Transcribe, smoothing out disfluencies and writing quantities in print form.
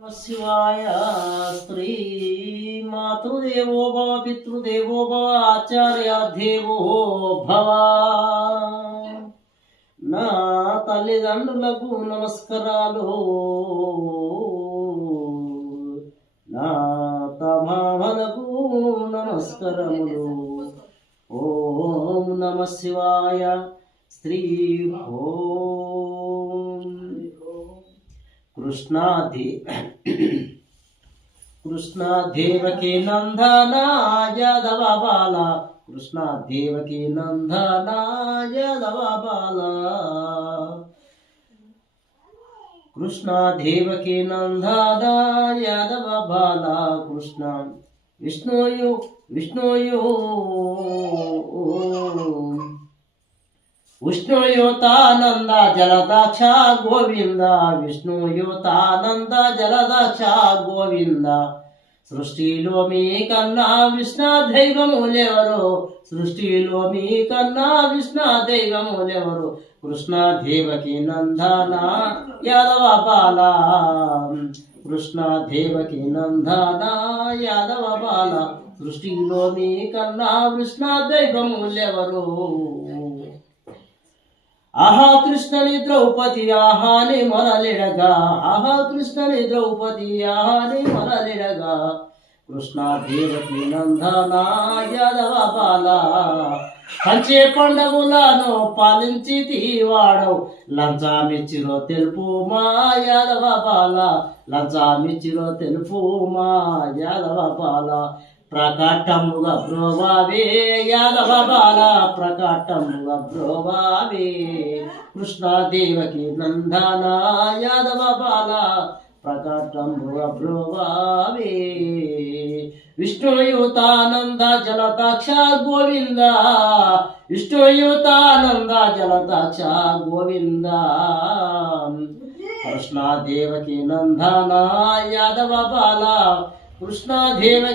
శివాయ. స్త్రీ మాతృదేవో భవ, పితృదేవో భవ, ఆచార్య దేవో భవ. నా తల్లిదండ్రులకు నమస్కారాలు, నా తమామలకు నమస్కారములు. ఓం నమ శివాయ. స్త్రీ ఓం కృష్ణ దేవకి నందన యాదవ బాల, కృష్ణ దేవకి నందన యాదవ బాల, కృష్ణ దేవకి నందన యాదవ బాల. కృష్ణ విష్ణుయు విష్ణుయుతానంద జలదాక్ష గోవింద, విష్ణుయుతానంద జలదాక్ష గోవింద. సృష్టిలో మీ కన్నా విష్ణు దైవములెవరు, సృష్టిలో మీ కన్నా విష్ణు దైవములెవరు. కృష్ణ దేవకి నందన యాదవ బాల, కృష్ణ దేవకి నందన యాదవ బాల. సృష్టిలో మీ కన్నా విష్ణు దైవములెవరు. ఆహా కృష్ణని ద్రౌపది ఆహాని మొరలిడగా, ఆహా కృష్ణని ద్రౌపది ఆహాని మొరలిడగా. కృష్ణ దేవకి నందన యాదవ బాల, పంచే పండగులను పాలించి తీవాడవు. లంచామిచ్చిరో తెలుపు మా యాదవ బాల, లంచామిచ్చిరో తెలుపు మా యాదవ బాల. ప్రకటముగా బ్రోవావే యాదవ బాల, ప్రకటముగా బ్రోవావే. కృష్ణ దేవకి నందన యాదవ బాల, ప్రకటముగా బ్రోవావే. విష్ణుయుతానంద జలదాక్ష గోవింద, విష్ణుయుతానంద జలదాక్ష గోవింద. కృష్ణ దేవకి నందన యాదవ బాల, కృష్ణ దేవకి